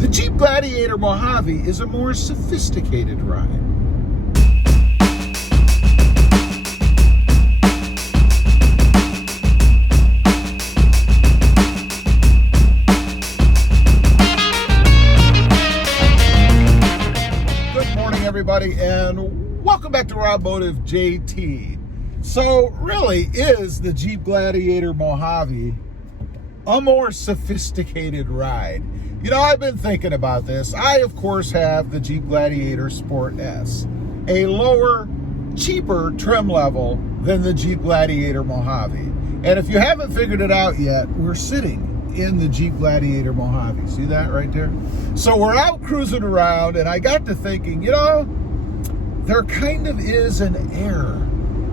The Jeep Gladiator Mojave is a more sophisticated ride. Good morning, everybody, and welcome back to Automotive JT. So, really, is the Jeep Gladiator Mojave a more sophisticated ride? You know, I've been thinking about this. I, of course, have the Jeep Gladiator Sport S, a lower, cheaper trim level than the Jeep Gladiator Mojave. And if you haven't figured it out yet, we're sitting in the Jeep Gladiator Mojave. See that right there? So we're out cruising around, and I got to thinking, you know, there kind of is an air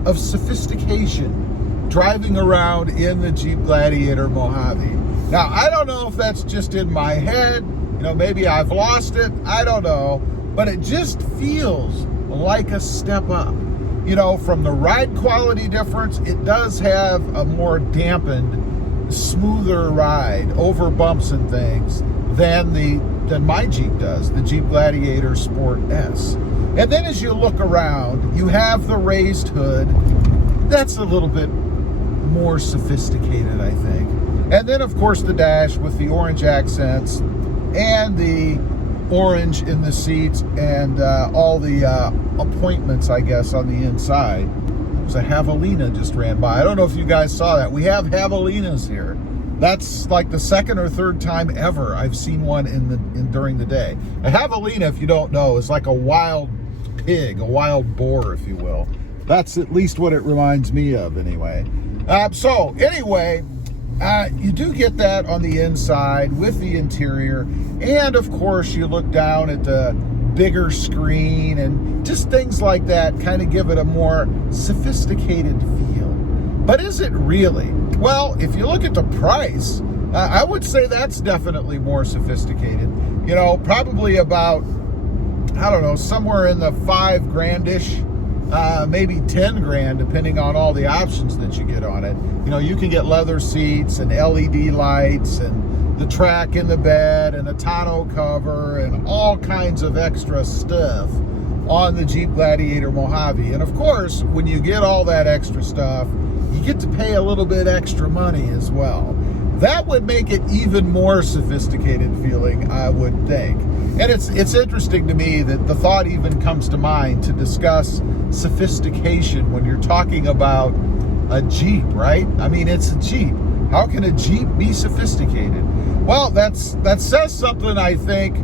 of sophistication driving around in the Jeep Gladiator Mojave. Now, I don't know if that's just in my head, you know, maybe I've lost it, I don't know, but it just feels like a step up. You know, from the ride quality difference, it does have a more dampened, smoother ride over bumps and things than my Jeep does, the Jeep Gladiator Sport S. And then as you look around, you have the raised hood. That's a little bit more sophisticated, I think. And then, of course, the dash with the orange accents and the orange in the seats and all the appointments, I guess, on the inside. There was a javelina just ran by. I don't know if you guys saw that. We have javelinas here. That's like the second or third time ever I've seen one during the day. A javelina, if you don't know, is like a wild pig, a wild boar, if you will. That's at least what it reminds me of, anyway. You do get that on the inside with the interior, and of course you look down at the bigger screen and just things like that kind of give it a more sophisticated feel. But is it really? Well, if you look at the price, I would say that's definitely more sophisticated. You know, probably about, I don't know, somewhere in the $5,000-ish. Maybe 10 grand, depending on all the options that you get on it. You know, you can get leather seats and LED lights and the track in the bed and a tonneau cover and all kinds of extra stuff on the Jeep Gladiator Mojave. And of course, when you get all that extra stuff, you get to pay a little bit extra money as well. That would make it even more sophisticated feeling, I would think. And it's interesting to me that the thought even comes to mind to discuss sophistication when you're talking about a Jeep, right? I mean, it's a Jeep. How can a Jeep be sophisticated? Well, that says something, I think,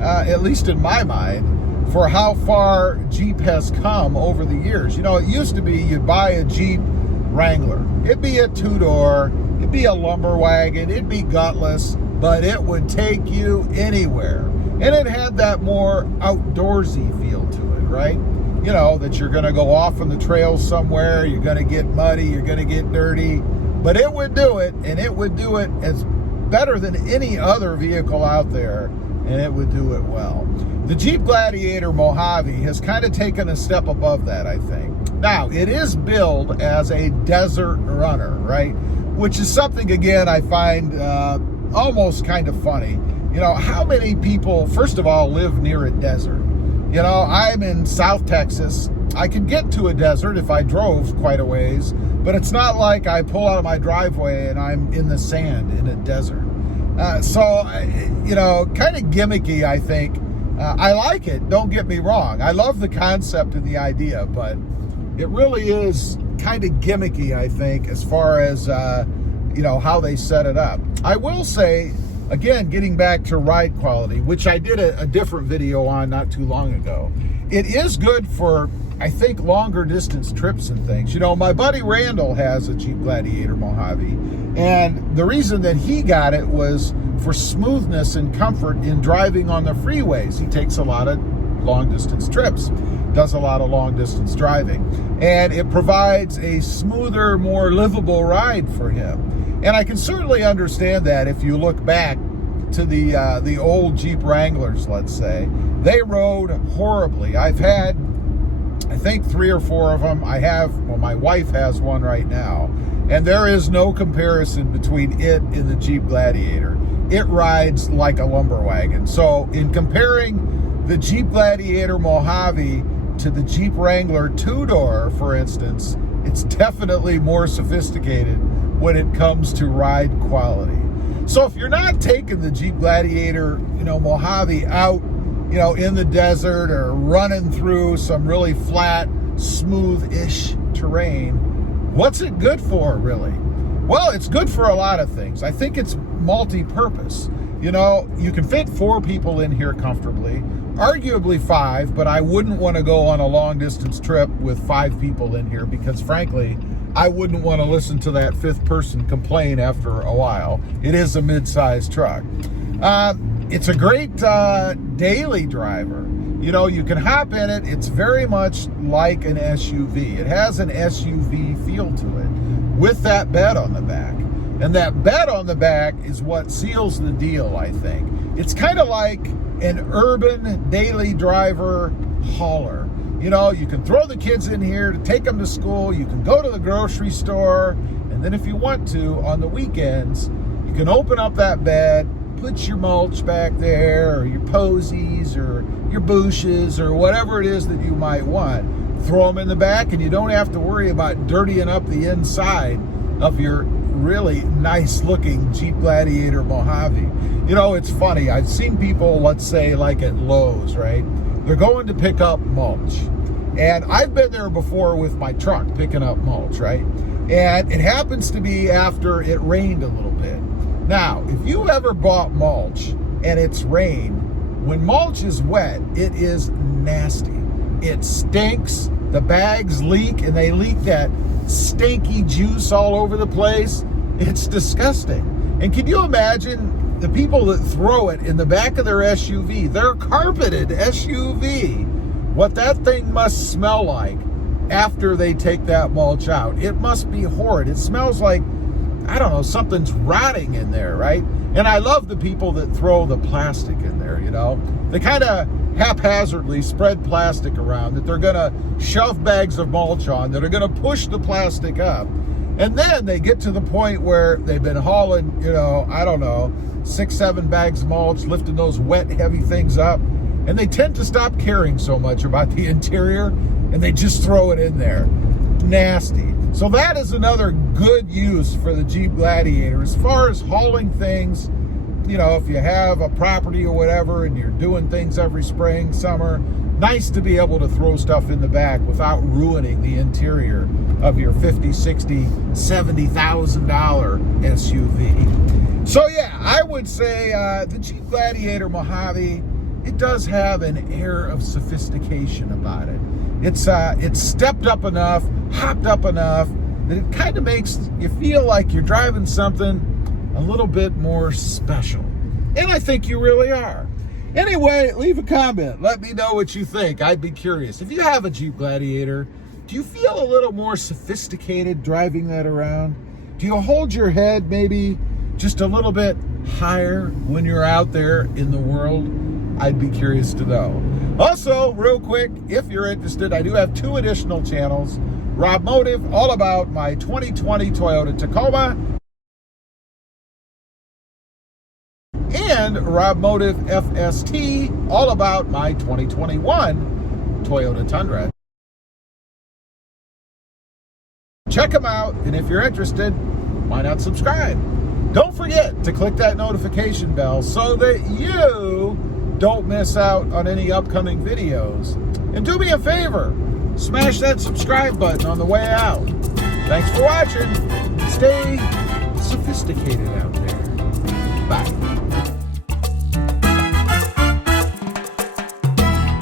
at least in my mind, for how far Jeep has come over the years. You know, it used to be you'd buy a Jeep Wrangler. It'd be a two-door, it'd be a lumber wagon, it'd be gutless, but it would take you anywhere. And it had that more outdoorsy feel to it, right? You know, that you're going to go off on the trails somewhere, you're going to get muddy, you're going to get dirty, but it would do it, and it would do it as better than any other vehicle out there, and it would do it well. The Jeep Gladiator Mojave has kind of taken a step above that, I think. Now, it is billed as a desert runner, right? Which is something, again, I find almost kind of funny. You know, how many people, first of all, live near a desert? You know, I'm in South Texas. I could get to a desert if I drove quite a ways, but it's not like I pull out of my driveway and I'm in the sand in a desert. You know, kind of gimmicky, I think. I like it, don't get me wrong. I love the concept and the idea, but it really is kind of gimmicky, I think, as far as, you know, how they set it up. I will say, again, getting back to ride quality, which I did a different video on not too long ago. It is good for, I think, longer distance trips and things. You know, my buddy Randall has a Jeep Gladiator Mojave, and the reason that he got it was for smoothness and comfort in driving on the freeways. He takes a lot of long distance trips, does a lot of long distance driving, and it provides a smoother, more livable ride for him. And I can certainly understand that if you look back to the old Jeep Wranglers, let's say. They rode horribly. I've had, I think, 3 or 4 of them. My wife has one right now. And there is no comparison between it and the Jeep Gladiator. it rides like a lumber wagon. So in comparing the Jeep Gladiator Mojave to the Jeep Wrangler two-door, for instance, it's definitely more sophisticated when it comes to ride quality. So if you're not taking the Jeep Gladiator, Mojave out, in the desert or running through some really flat, smooth-ish terrain, what's it good for, really? Well, it's good for a lot of things. I think it's multi-purpose. You can fit 4 people in here comfortably, arguably 5, but I wouldn't want to go on a long-distance trip with 5 people in here because, frankly, I wouldn't want to listen to that 5th person complain after a while. It is a mid-sized truck. It's a great daily driver. You can hop in it. It's very much like an SUV. It has an SUV feel to it with that bed on the back. And that bed on the back is what seals the deal, I think. It's kind of like an urban daily driver hauler. You can throw the kids in here to take them to school. You can go to the grocery store. And then if you want to, on the weekends, you can open up that bed, put your mulch back there, or your posies, or your bushes, or whatever it is that you might want. Throw them in the back, and you don't have to worry about dirtying up the inside of your really nice-looking Jeep Gladiator Mojave. It's funny. I've seen people, let's say, like at Lowe's, right? They're going to pick up mulch. And I've been there before with my truck picking up mulch, right? And it happens to be after it rained a little bit. Now, if you ever bought mulch and it's rained, when mulch is wet, it is nasty. It stinks. The bags leak, and they leak that stinky juice all over the place. It's disgusting. And can you imagine the people that throw it in the back of their SUV, their carpeted SUV, what that thing must smell like after they take that mulch out? It must be horrid. It smells like, I don't know, something's rotting in there, right? And I love the people that throw the plastic in there, They kind of haphazardly spread plastic around that they're going to shove bags of mulch on, that are going to push the plastic up. And then they get to the point where they've been hauling, 6, 7 bags of mulch, lifting those wet, heavy things up. And they tend to stop caring so much about the interior, and they just throw it in there. Nasty. So that is another good use for the Jeep Gladiator. As far as hauling things, if you have a property or whatever and you're doing things every spring, summer, nice to be able to throw stuff in the back without ruining the interior of your $50,000, $60,000, $70,000 SUV. So yeah, I would say the Jeep Gladiator Mojave, it does have an air of sophistication about it. It's stepped up enough, hopped up enough, that it kind of makes you feel like you're driving something a little bit more special. And I think you really are. Anyway, leave a comment. Let me know what you think. I'd be curious. If you have a Jeep Gladiator, do you feel a little more sophisticated driving that around? Do you hold your head maybe just a little bit higher when you're out there in the world? I'd be curious to know. Also, real quick, if you're interested, I do have 2 additional channels. Rob Motive, all about my 2020 Toyota Tacoma, and Rob Motive FST, all about my 2021 Toyota Tundra. Check them out, and if you're interested, why not subscribe? Don't forget to click that notification bell so that you don't miss out on any upcoming videos. And do me a favor, smash that subscribe button on the way out. Thanks for watching. Stay sophisticated out there. Bye.